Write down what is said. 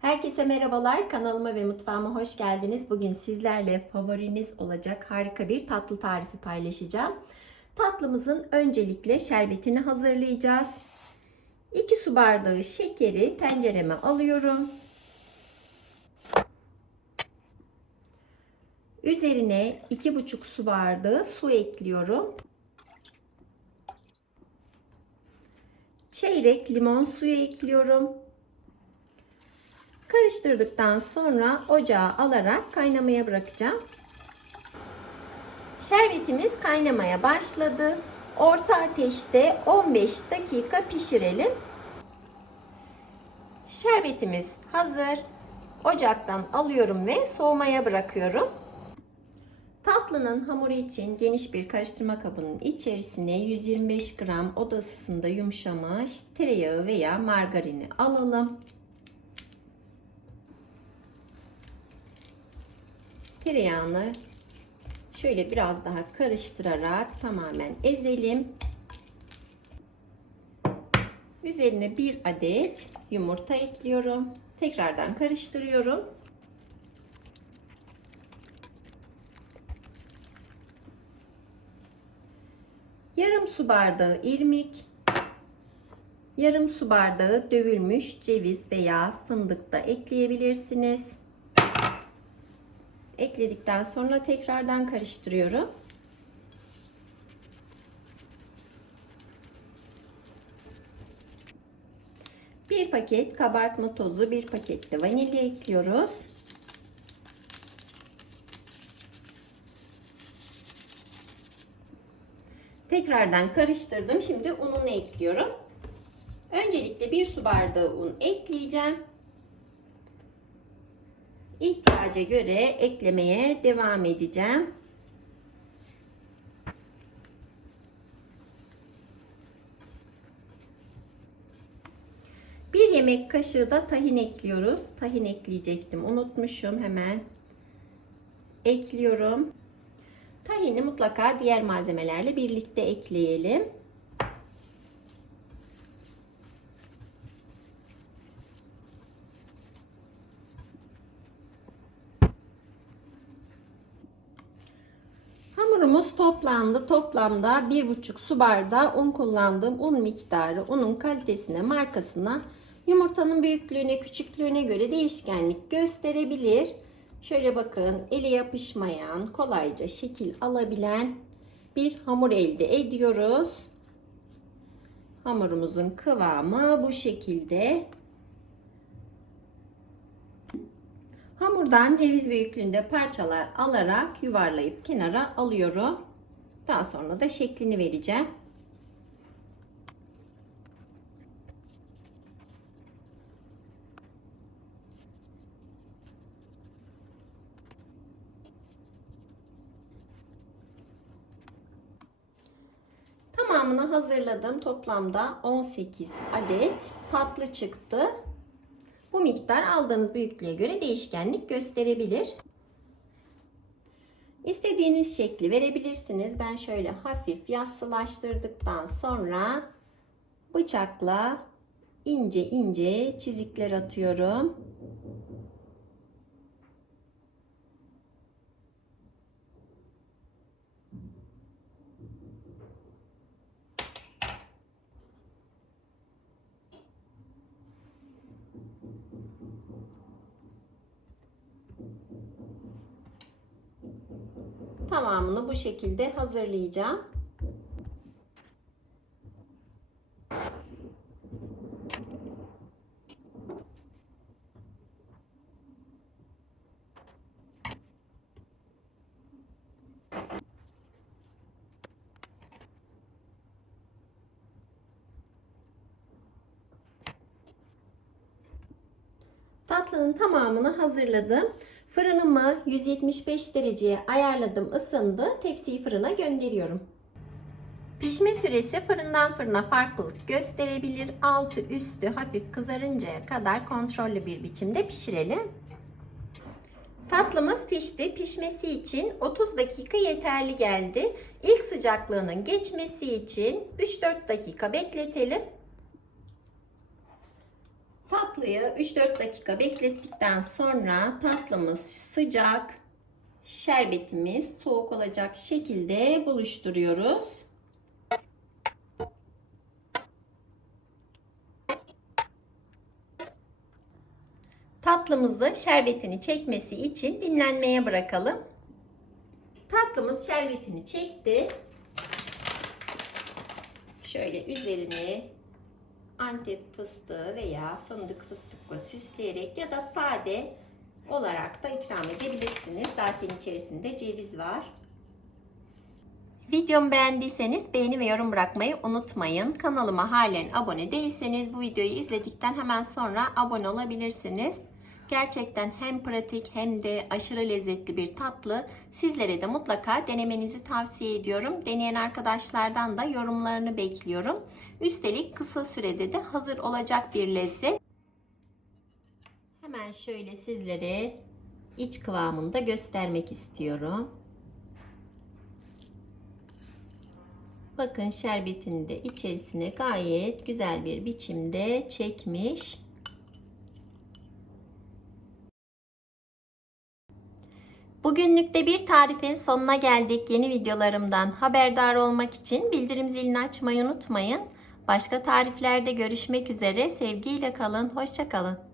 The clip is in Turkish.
Herkese merhabalar. Kanalıma ve mutfağıma hoş geldiniz. Bugün sizlerle favoriniz olacak harika bir tatlı tarifi paylaşacağım. Tatlımızın öncelikle şerbetini hazırlayacağız. 2 su bardağı şekeri tencereme alıyorum. Üzerine 2,5 su bardağı su ekliyorum. Çeyrek limon suyu ekliyorum. Karıştırdıktan sonra ocağa alarak kaynamaya bırakacağım. Şerbetimiz kaynamaya başladı. Orta ateşte 15 dakika pişirelim. Şerbetimiz hazır. Ocaktan alıyorum ve soğumaya bırakıyorum. Tatlının hamuru için geniş bir karıştırma kabının içerisine 125 gram oda ısısında yumuşamış tereyağı veya margarini alalım. Tereyağını şöyle biraz daha karıştırarak tamamen ezelim. Üzerine bir adet yumurta ekliyorum. Tekrardan karıştırıyorum. Yarım su bardağı irmik, yarım su bardağı dövülmüş ceviz veya fındık da ekleyebilirsiniz. Ekledikten sonra tekrardan karıştırıyorum. Bir paket kabartma tozu, bir paket de vanilya ekliyoruz. Tekrardan karıştırdım. Şimdi ununu ekliyorum. Öncelikle bir su bardağı un ekleyeceğim. İhtiyaca göre eklemeye devam edeceğim. Bir yemek kaşığı da tahin ekliyoruz. Tahin ekleyecektim. Unutmuşum hemen. Ekliyorum. Tahini mutlaka diğer malzemelerle birlikte ekleyelim. Hamurumuz toplandı. Toplamda 1,5 su bardağı un kullandım. Un miktarı unun kalitesine, markasına, yumurtanın büyüklüğüne, küçüklüğüne göre değişkenlik gösterebilir. Şöyle bakın eli yapışmayan, kolayca şekil alabilen bir hamur elde ediyoruz. Hamurumuzun kıvamı bu şekilde. Hamurdan ceviz büyüklüğünde parçalar alarak yuvarlayıp kenara alıyorum. Daha sonra da şeklini vereceğim. Tamamını hazırladım. Toplamda 18 adet tatlı çıktı. Bu miktar aldığınız büyüklüğe göre değişkenlik gösterebilir. İstediğiniz şekli verebilirsiniz. Ben şöyle hafif yassılaştırdıktan sonra bıçakla ince ince çizikler atıyorum. Tamamını bu şekilde hazırlayacağım. Tatlının tamamını hazırladım. Fırınımı 175 dereceye ayarladım, ısındı. Tepsiyi fırına gönderiyorum. Pişme süresi fırından fırına farklılık gösterebilir. Altı üstü hafif kızarıncaya kadar kontrollü bir biçimde pişirelim. Tatlımız pişti. Pişmesi için 30 dakika yeterli geldi. İlk sıcaklığının geçmesi için 3-4 dakika bekletelim. Tatlıyı 3-4 dakika beklettikten sonra tatlımız sıcak, şerbetimiz soğuk olacak şekilde buluşturuyoruz. Tatlımızı şerbetini çekmesi için dinlenmeye bırakalım. Tatlımız şerbetini çekti. Şöyle üzerini Antep fıstığı veya fındık fıstıkla süsleyerek ya da sade olarak da ikram edebilirsiniz. Zaten içerisinde ceviz var. Videomu beğendiyseniz beğeni ve yorum bırakmayı unutmayın. Kanalıma halen abone değilseniz bu videoyu izledikten hemen sonra abone olabilirsiniz. Gerçekten hem pratik hem de aşırı lezzetli bir tatlı. Sizlere de mutlaka denemenizi tavsiye ediyorum. Deneyen arkadaşlardan da yorumlarını bekliyorum. Üstelik kısa sürede de hazır olacak bir lezzet. Hemen şöyle sizlere iç kıvamını da göstermek istiyorum. Bakın şerbetini de içerisine gayet güzel bir biçimde çekmiş. Bugünlük de bir tarifin sonuna geldik. Yeni videolarımdan haberdar olmak için bildirim zilini açmayı unutmayın. Başka tariflerde görüşmek üzere. Sevgiyle kalın. Hoşçakalın.